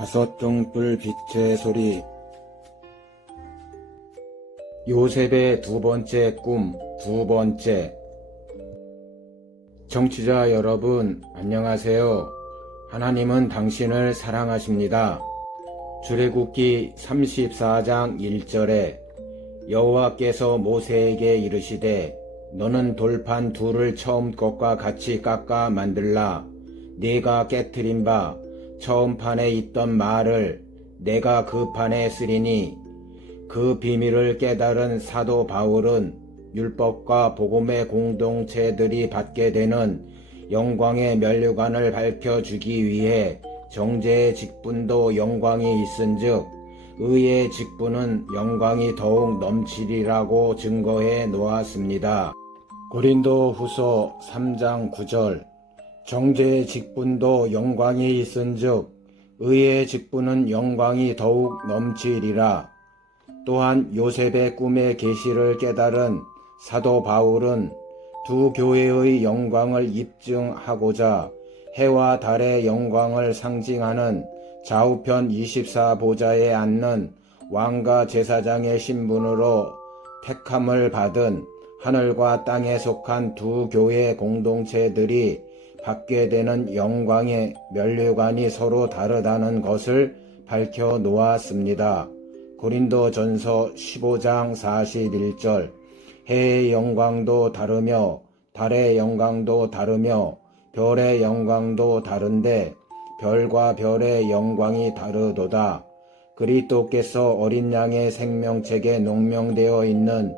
다섯 등불 빛의 소리. 요셉의 두 번째 꿈, 두 번째. 청취자 여러분, 안녕하세요. 하나님은 당신을 사랑하십니다. 출애굽기 34장 1절에 여호와께서 모세에게 이르시되 너는 돌판 둘을 처음 것과 같이 깎아 만들라. 네가 깨트린 바 처음 판에 있던 말을 내가 그 판에 쓰리니 그 비밀을 깨달은 사도 바울은 율법과 복음의 공동체들이 받게 되는 영광의 면류관을 밝혀주기 위해 정죄의 직분도 영광이 있은즉 의의 직분은 영광이 더욱 넘치리라고 증거해 놓았습니다. 고린도 후서 3장 9절. 정죄의 직분도 영광이 있은즉 의의 직분은 영광이 더욱 넘치리라. 또한 요셉의 꿈의 계시를 깨달은 사도 바울은 두 교회의 영광을 입증하고자 해와 달의 영광을 상징하는 좌우편 24보좌에 앉는 왕과 제사장의 신분으로 택함을 받은 하늘과 땅에 속한 두 교회 공동체들이 받게 되는 영광의 면류관이 서로 다르다는 것을 밝혀 놓았습니다. 고린도전서 15장 41절. 해의 영광도 다르며 달의 영광도 다르며 별의 영광도 다른데 별과 별의 영광이 다르도다. 그리스도께서 어린 양의 생명책에 농명되어 있는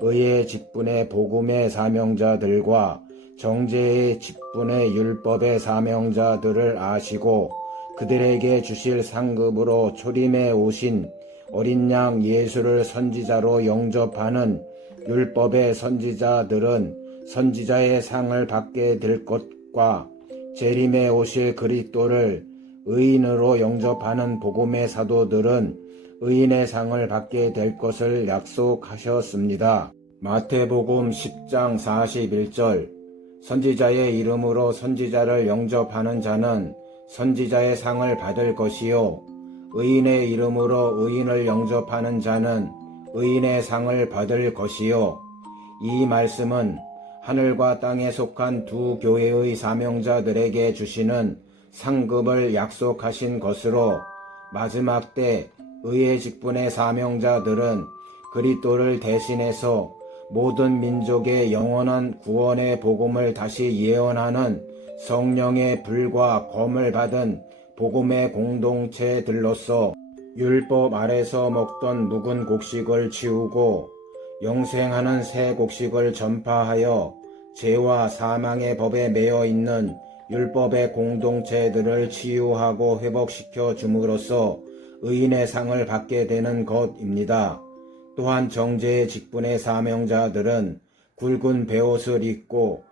의의 직분의 복음의 사명자들과 정죄의 직분의 율법의 사명자들을 아시고 그들에게 주실 상급으로 초림해 오신 어린 양 예수를 선지자로 영접하는 율법의 선지자들은 선지자의 상을 받게 될 것과 재림에 오실 그리스도를 의인으로 영접하는 복음의 사도들은 의인의 상을 받게 될 것을 약속하셨습니다. 마태복음 10장 41절. 선지자의 이름으로 선지자를 영접하는 자는 선지자의 상을 받을 것이요 의인의 이름으로 의인을 영접하는 자는 의인의 상을 받을 것이요. 이 말씀은 하늘과 땅에 속한 두 교회의 사명자들에게 주시는 상급을 약속하신 것으로 마지막 때 의의 직분의 사명자들은 그리스도를 대신해서 모든 민족의 영원한 구원의 복음을 다시 예언하는 성령의 불과 검을 받은 복음의 공동체들로서 율법 아래서 먹던 묵은 곡식을 치우고 영생하는 새 곡식을 전파하여 죄와 사망의 법에 매여 있는 율법의 공동체들을 치유하고 회복시켜 줌으로써 의인의 상을 받게 되는 것입니다. 또한 정죄의 직분의 사명자들은 굵은 베옷을 입고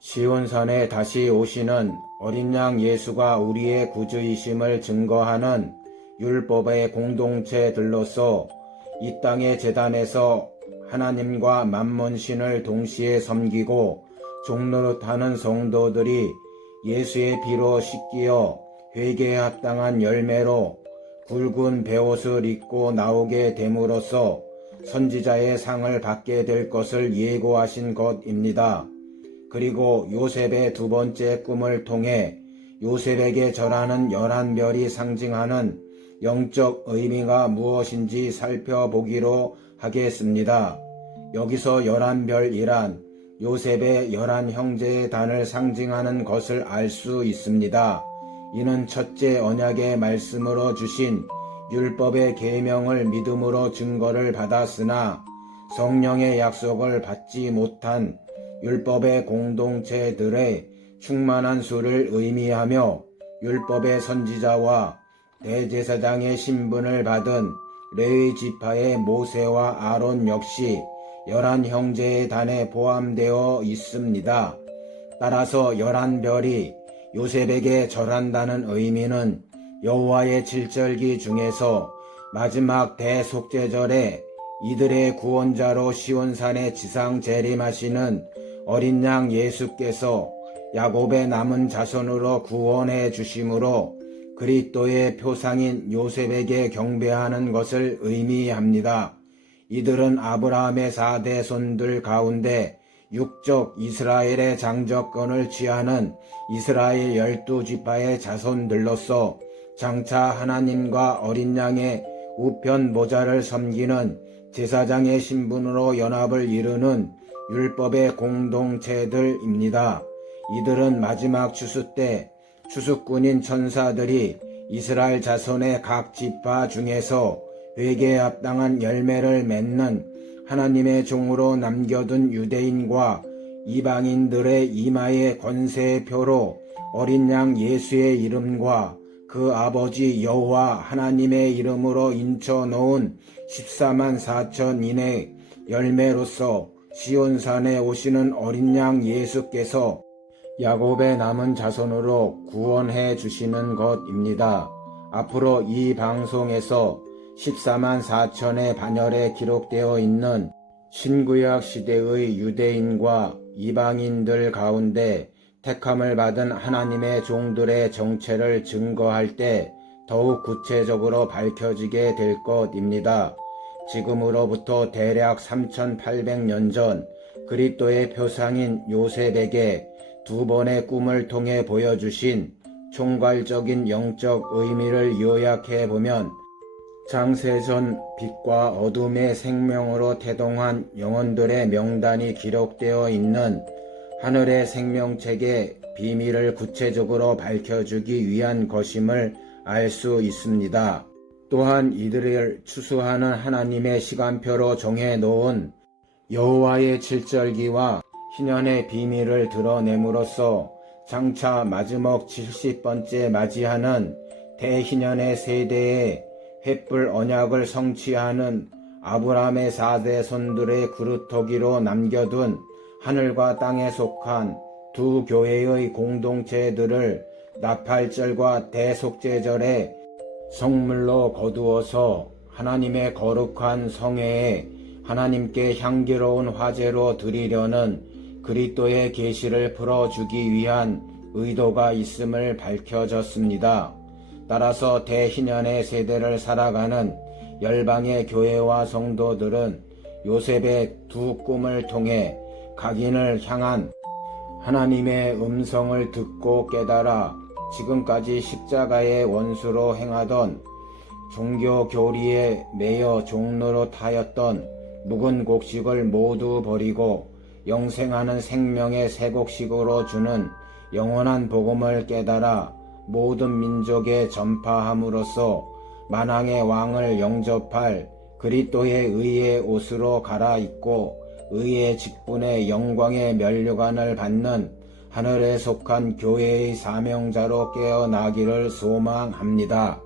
시온산에 다시 오시는 어린 양 예수가 우리의 구주이심을 증거하는 율법의 공동체들로서 이 땅의 제단에서 하나님과 만몬신을 동시에 섬기고 종노릇하는 성도들이 예수의 피로 씻기어 회개에 합당한 열매로 굵은 베옷을 입고 나오게 됨으로써 선지자의 상을 받게 될 것을 예고하신 것입니다. 그리고 요셉의 두 번째 꿈을 통해 요셉에게 절하는 11별이 상징하는 영적 의미가 무엇인지 살펴보기로 하겠습니다. 여기서 11별이란 요셉의 11형제의 단을 상징하는 것을 알 수 있습니다. 이는 첫째 언약의 말씀으로 주신 율법의 계명을 믿음으로 증거를 받았으나 성령의 약속을 받지 못한 율법의 공동체들의 충만한 수를 의미하며 율법의 선지자와 대제사장의 신분을 받은 레위 지파의 모세와 아론 역시 11형제의 단에 포함되어 있습니다. 따라서 11별이 요셉에게 절한다는 의미는 여호와의 칠절기 중에서 마지막 대속죄절에 이들의 구원자로 시온산에 지상 재림하시는 어린 양 예수께서 야곱의 남은 자손으로 구원해 주심으로 그리스도의 표상인 요셉에게 경배하는 것을 의미합니다. 이들은 아브라함의 4대 손들 가운데 육적 이스라엘의 장저권을 취하는 이스라엘 12지파의 자손들로서 장차 하나님과 어린 양의 우편 모자를 섬기는 제사장의 신분으로 연합을 이루는 율법의 공동체들입니다. 이들은 마지막 추수 때 추수꾼인 천사들이 이스라엘 자손의 각 지파 중에서 회개에 합당한 열매를 맺는 하나님의 종으로 남겨둔 유대인과 이방인들의 이마의 권세의 표로 어린 양 예수의 이름과 그 아버지 여호와 하나님의 이름으로 인쳐놓은 14만 4천인의 열매로서 시온산에 오시는 어린 양 예수께서 야곱의 남은 자손으로 구원해 주시는 것입니다. 앞으로 이 방송에서 14만 4천의 반열에 기록되어 있는 신구약 시대의 유대인과 이방인들 가운데 택함을 받은 하나님의 종들의 정체를 증거할 때 더욱 구체적으로 밝혀지게 될 것입니다. 지금으로부터 대략 3800년 전 그리스도의 표상인 요셉에게 두 번의 꿈을 통해 보여주신 총괄적인 영적 의미를 요약해보면 장세전 빛과 어둠의 생명으로 태동한 영혼들의 명단이 기록되어 있는 하늘의 생명책의 비밀을 구체적으로 밝혀주기 위한 것임을 알 수 있습니다. 또한 이들을 추수하는 하나님의 시간표로 정해놓은 여호와의 7절기와 희년의 비밀을 드러냄으로써 장차 마지막 70번째 맞이하는 대희년의 세대에 횃불 언약을 성취하는 아브라함의 4대 손들의 그루터기로 남겨둔 하늘과 땅에 속한 두 교회의 공동체들을 나팔절과 대속죄절의 성물로 거두어서 하나님의 거룩한 성회에 하나님께 향기로운 화제로 드리려는 그리스도의 계시를 풀어주기 위한 의도가 있음을 밝혀졌습니다. 따라서 대희년의 세대를 살아가는 열방의 교회와 성도들은 요셉의 두 꿈을 통해 각인을 향한 하나님의 음성을 듣고 깨달아 지금까지 십자가의 원수로 행하던 종교 교리에 매여 종로로 타였던 묵은 곡식을 모두 버리고 영생하는 생명의 새 곡식으로 주는 영원한 복음을 깨달아 모든 민족에 전파함으로써 만왕의 왕을 영접할 그리스도의 의의 옷으로 갈아입고 의의 직분의 영광의 면류관을 받는 하늘에 속한 교회의 사명자로 깨어나기를 소망합니다.